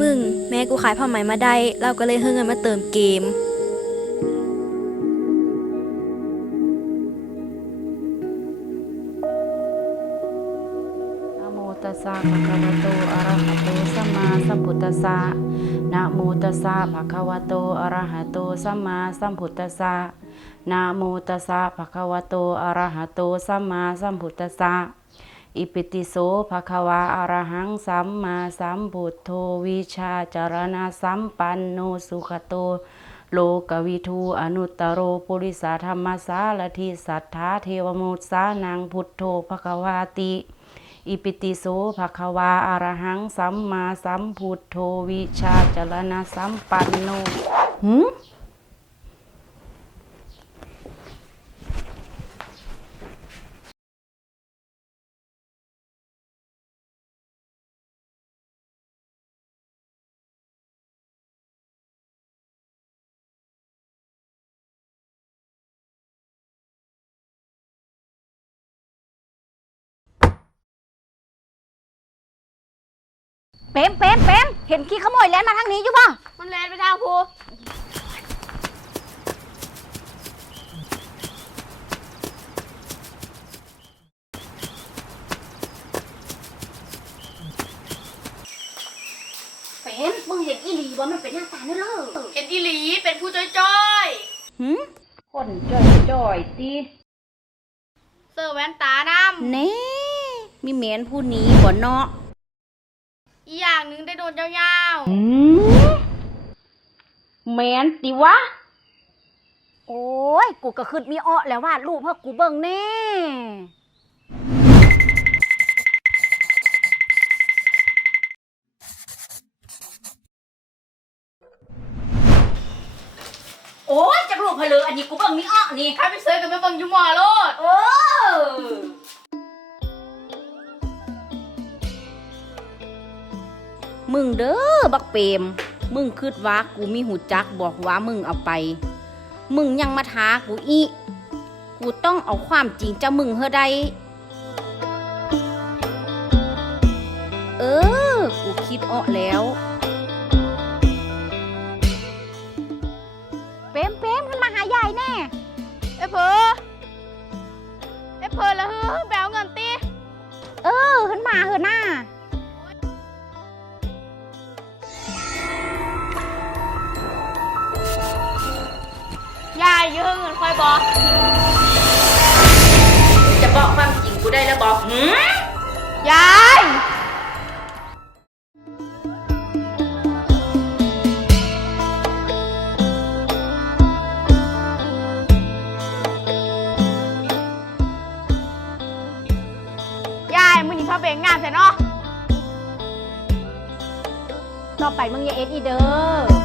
มึง แม่กูขายผ้าไหมมาได้ เราก็เลยเฮืเงินมาเติมเกม นะโมตัสสะภะคะวะโต อะระหะโต สัมมาสัมพุทธัสสะ นะโมตัสสะภะคะวะโต อะระหะโต สัมมาสัมพุทธัสสะ นะโมตัสสะภะคะวะโต อะระหะโต สัมมาสัมพุทธัสสะ อิปิติโสภะคะวะอรหังสัมมาสัมพุทโธวิชาจารณะสัมปันโนสุขโต โลกวิทูอนุตตโรปุริสาธรรมสารทิสัทธาเทวมุตสานังพุทโธภควาติอิปิติโสภควาอารหังสัมมาสัมพุทโธวิชาจรณะสัมปันโนหื เปมเปมเปมเห็นขี้ขโมยแลนมาทางนี้อยู่บ่มันแลนไปทางภูเปมมึงเห็นอีหลีบ่มันเป็นหน้าตาเนื้อเลิศเห็นอีหลีเป็นผู้จ้อยหืมคนจ่อยจ่อยๆตีๆเสื้อแว่นตาน้เน่มีเหมียนผู้นี้บ่เนาะำ อีกอย่างหนึงได้โดนยาวหืมแมนติวะ โอ้ย กูก็คืดมีอ้อแล้วว่าลูกเพื่อกูเบิ่งแน่โอ้ยจักลูกเพลืออันนี้กูเบิ่งมีอ้อนี่ๆข้าไปเซิร์ฟกับแม่บังอยูหมอโลด มึงเด้อบักเปรมมึงคิดว่ากูมีหูจักบอกว่ามึงเอาไป มึงยังมาท้ากูอีกกูต้องเอาความจริงจากมึงเฮอใดเออ กูคิดออกแล้ว เปรมเปรมขึ้นมาหายายแน่เอ้ยเพอเอ้ยเพอแล้วเฮ้ยแบวเงินตีเออขึ้นมาเถอะหน้าายอยืมเงินค่อยบอกจะบอกความจริงกูได้แล้วบอกหืมยายยายมึงนี่ชอบเบ่งงานใช่เนาะต่อไปมึงอย่าเอ็ดอีเด้อ